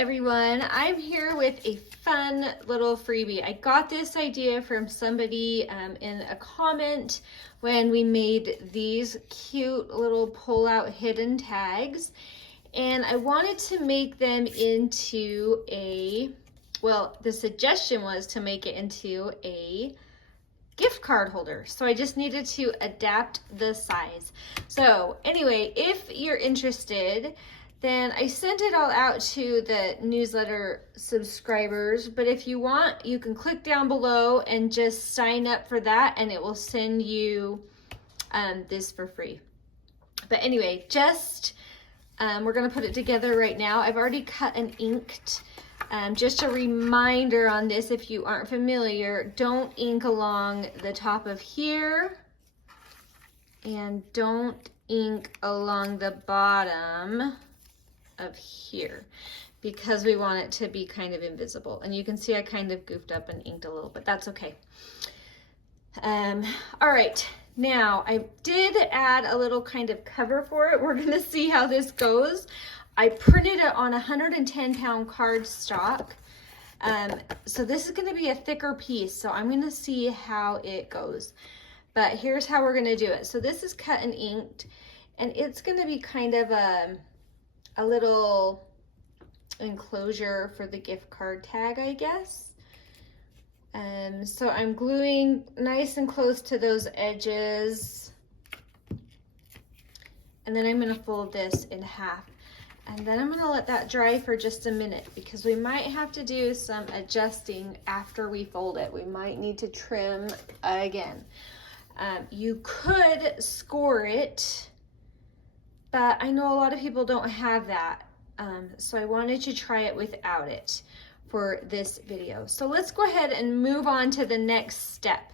everyone, I'm here with a fun little freebie. I got this idea from somebody in a comment when we made these cute little pull-out hidden tags, and I wanted to make them into a, well, the suggestion was to make it into a gift card holder. So I just needed to adapt the size. So anyway, if you're interested, then I sent it all out to the newsletter subscribers, but if you want, you can click down below and just sign up for that, and it will send you this for free. But anyway, just we're gonna put it together right now. I've already cut and inked. Just a reminder on this, if you aren't familiar, don't ink along the top of here, and don't ink along the bottom of here, because we want it to be kind of invisible. And you can see I kind of goofed up and inked a little, but that's okay. All right, now I did add a little kind of cover for it. We're gonna see how this goes. I printed it on 110-pound cardstock. So this is gonna be a thicker piece, so I'm gonna see how it goes. But here's how we're gonna do it. So this is cut and inked, and it's gonna be kind of a little enclosure for the gift card tag, I guess. So I'm gluing nice and close to those edges, and then I'm gonna fold this in half. And then I'm gonna let that dry for just a minute, because we might have to do some adjusting after we fold it. We might need to trim again. You could score it, but I know a lot of people don't have that. So I wanted to try it without it for this video. So let's go ahead and move on to the next step.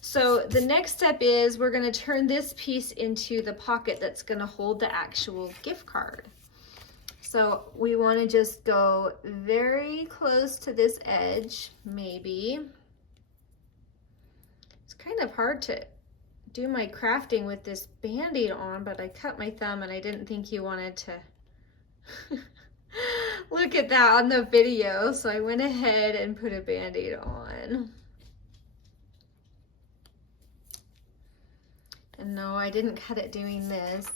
So the next step is we're gonna turn this piece into the pocket that's gonna hold the actual gift card. So we wanna just go very close to this edge, maybe. It's kind of hard to do my crafting with this Band-Aid on, but I cut my thumb and I didn't think you wanted to look at that on the video, so I went ahead and put a Band-Aid on. And no, I didn't cut it doing this.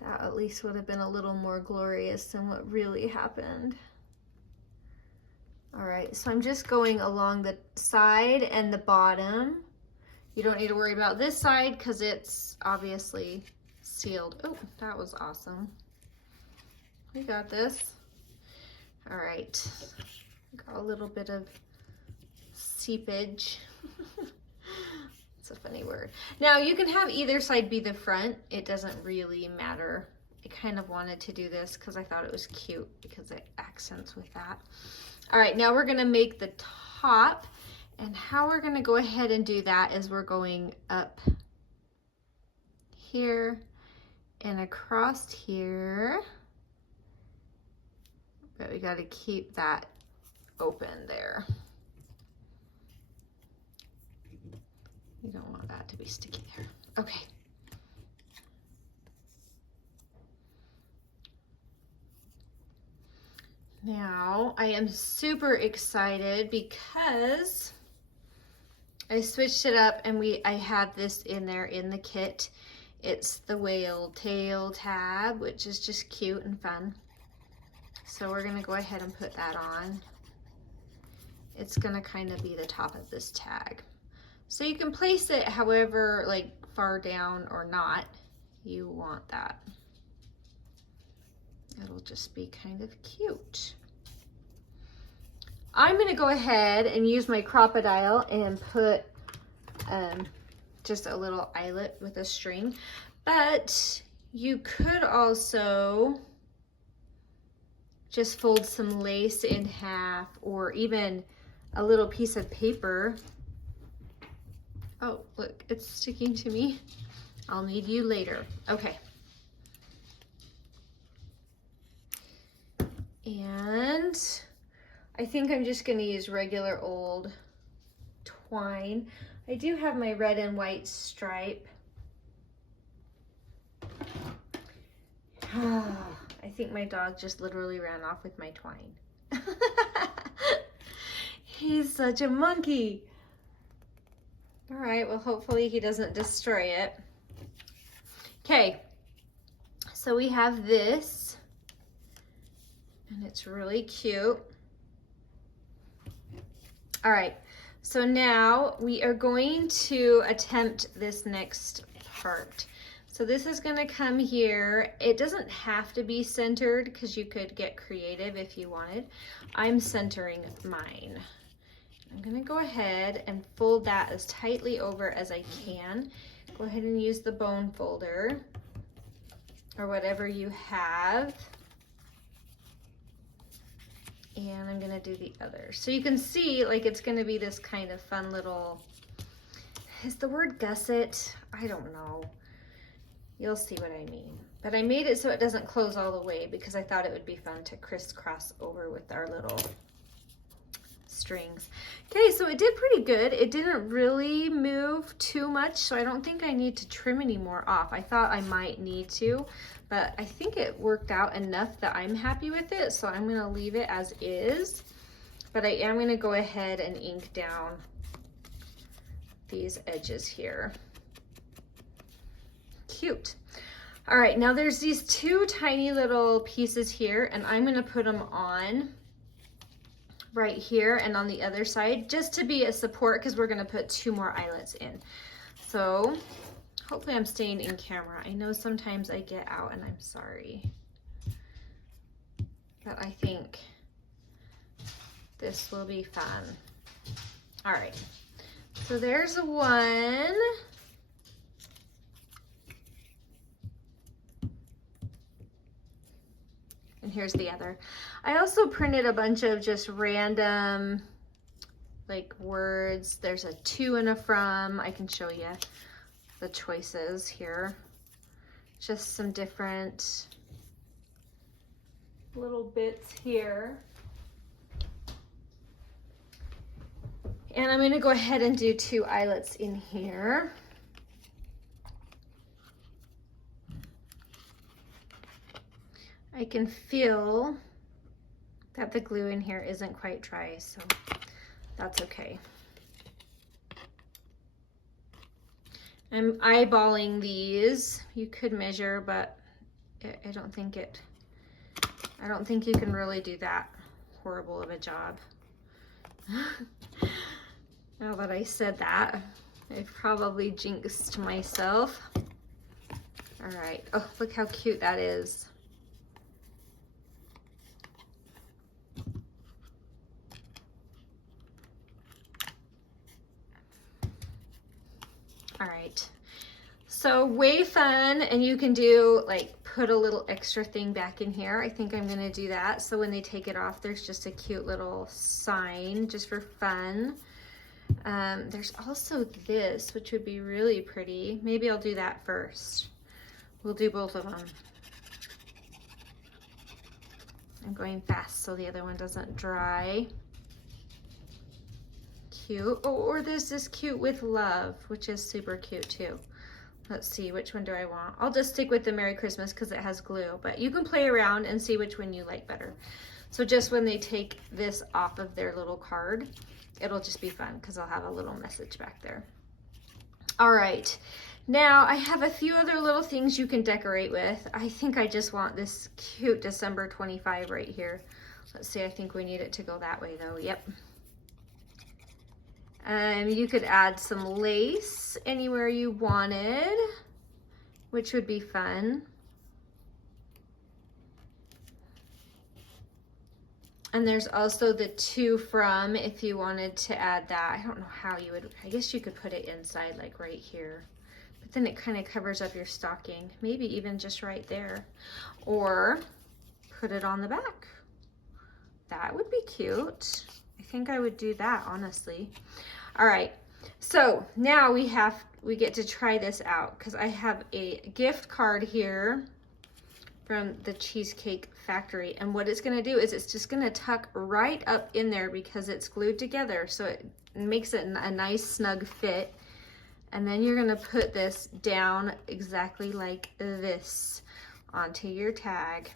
That at least would have been a little more glorious than what really happened. All right, so I'm just going along the side and the bottom. You don't need to worry about this side because it's obviously sealed. Oh, that was awesome. We got this. All right, got a little bit of seepage. It's a funny word. Now you can have either side be the front. It doesn't really matter. I kind of wanted to do this because I thought it was cute because it accents with that. All right, now we're gonna make the top, and how we're gonna go ahead and do that is we're going up here and across here, but we gotta keep that open there. You don't want that to be sticky there. Okay. Now I am super excited because I switched it up, and I have this in there in the kit. It's the whale tail tab, which is just cute and fun. So we're gonna go ahead and put that on. It's gonna kind of be the top of this tag. So you can place it however, like far down or not you want that. It'll just be kind of cute. I'm gonna go ahead and use my crocodile and put just a little eyelet with a string, but you could also just fold some lace in half, or even a little piece of paper. Oh, look, it's sticking to me. I'll need you later. Okay. And I think I'm just gonna use regular old twine. I do have my red and white stripe. I think my dog just literally ran off with my twine. He's such a monkey. All right, well, hopefully he doesn't destroy it. Okay, so we have this, and it's really cute. All right, so now we are going to attempt this next part. So this is gonna come here. It doesn't have to be centered because you could get creative if you wanted. I'm centering mine. I'm gonna go ahead and fold that as tightly over as I can. Go ahead and use the bone folder or whatever you have. And I'm gonna do the other. So you can see like it's gonna be this kind of fun little, is the word gusset? I don't know. You'll see what I mean. But I made it so it doesn't close all the way because I thought it would be fun to crisscross over with our little strings. Okay, so it did pretty good. It didn't really move too much, so I don't think I need to trim any more off. I thought I might need to, but I think it worked out enough that I'm happy with it, so I'm gonna leave it as is. But I am gonna go ahead and ink down these edges here. Cute. All right, now there's these two tiny little pieces here, and I'm gonna put them on right here and on the other side just to be a support because we're gonna put 2 more eyelets in. So hopefully I'm staying in camera. I know sometimes I get out and I'm sorry, but I think this will be fun. All right, so there's one. And here's the other. I also printed a bunch of just random like words. There's a to and a from. I can show you the choices here. Just some different little bits here. And I'm gonna go ahead and do 2 eyelets in here. I can feel that the glue in here isn't quite dry, so that's okay. I'm eyeballing these. You could measure, but I don't think you can really do that horrible of a job. Now that I said that, I probably jinxed myself. All right, oh, look how cute that is. All right, so way fun, and you can do like put a little extra thing back in here. I think I'm gonna do that. So when they take it off, there's just a cute little sign just for fun. There's also this, which would be really pretty. Maybe I'll do that first. We'll do both of them. I'm going fast so the other one doesn't dry. Cute. Oh, or there's this cute with love, which is super cute too. Let's see, which one do I want? I'll just stick with the Merry Christmas because it has glue, but you can play around and see which one you like better. So just when they take this off of their little card, it'll just be fun because I'll have a little message back there. All right, now I have a few other little things you can decorate with. I think I just want this cute December 25 right here. Let's see, I think we need it to go that way though. Yep. You could add some lace anywhere you wanted, which would be fun. And there's also the to from if you wanted to add that. I don't know how you would, I guess you could put it inside like right here, but then it kind of covers up your stocking, maybe even just right there, or put it on the back. That would be cute. I think I would do that, honestly. All right, so now we get to try this out because I have a gift card here from the Cheesecake Factory, and what it's gonna do is it's just gonna tuck right up in there because it's glued together, so it makes it a nice snug fit. And then you're gonna put this down exactly like this onto your tag.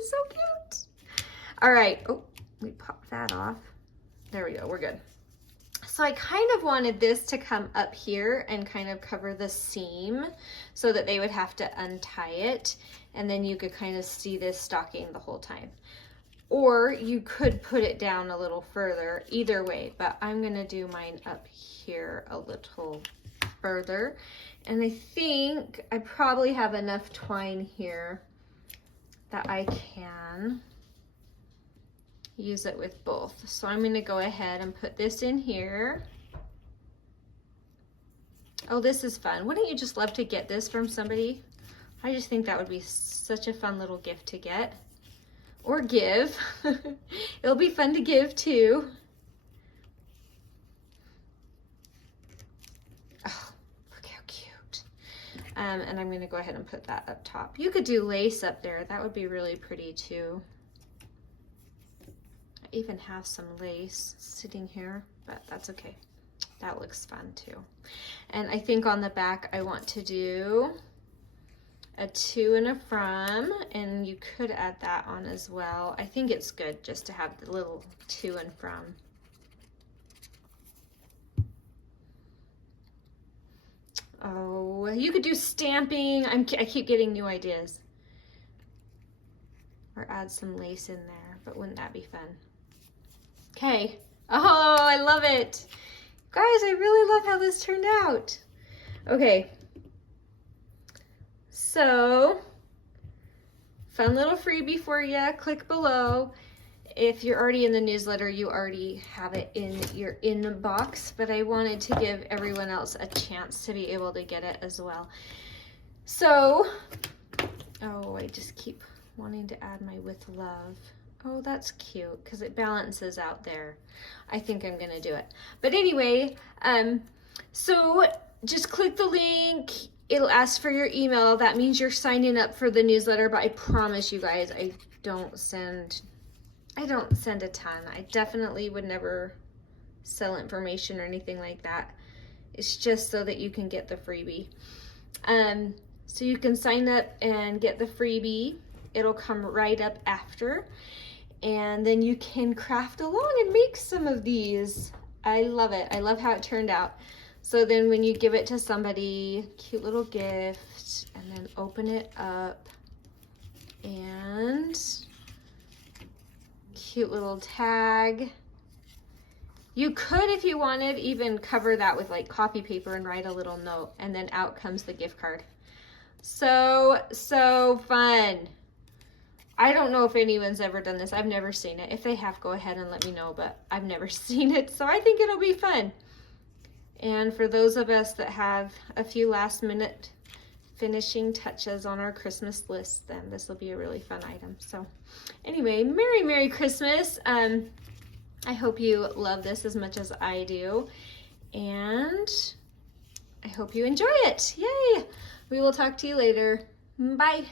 is so cute. All right, oh, we pop that off. There we go, we're good. So I kind of wanted this to come up here and kind of cover the seam so that they would have to untie it, and then you could kind of see this stocking the whole time. Or you could put it down a little further, either way, but I'm gonna do mine up here a little further. And I think I probably have enough twine here that I can use it with both. So I'm gonna go ahead and put this in here. Oh, this is fun. Wouldn't you just love to get this from somebody? I just think that would be such a fun little gift to get. Or give. It'll be fun to give too. Oh, look how cute. And I'm going to go ahead and put that up top. You could do lace up there. That would be really pretty too. I even have some lace sitting here, but that's okay. That looks fun too. And I think on the back I want to do a to and a from, and you could add that on as well. I think it's good just to have the little to and from. Oh, you could do stamping. I keep getting new ideas. Or add some lace in there, but wouldn't that be fun? Okay. Oh, I love it. Guys, I really love how this turned out. Okay. So, fun little freebie for you. Click below. If you're already in the newsletter, you already have it in your inbox, but I wanted to give everyone else a chance to be able to get it as well. So, oh, I just keep wanting to add my with love. Oh, that's cute because it balances out there. I think I'm gonna do it. But anyway, so just click the link. It'll ask for your email. That means you're signing up for the newsletter, but I promise you guys, I don't send a ton. I definitely would never sell information or anything like that. It's just so that you can get the freebie. So you can sign up and get the freebie. It'll come right up after. And then you can craft along and make some of these. I love it. I love how it turned out. So then when you give it to somebody, cute little gift, and then open it up, and cute little tag. You could, if you wanted, even cover that with like copy paper and write a little note, and then out comes the gift card. So fun. I don't know if anyone's ever done this. I've never seen it. If they have, go ahead and let me know, but I've never seen it, so I think it'll be fun. And for those of us that have a few last minute finishing touches on our Christmas list, then this will be a really fun item. So anyway, Merry Christmas. I hope you love this as much as I do, and I hope you enjoy it. Yay! We will talk to you later. Bye.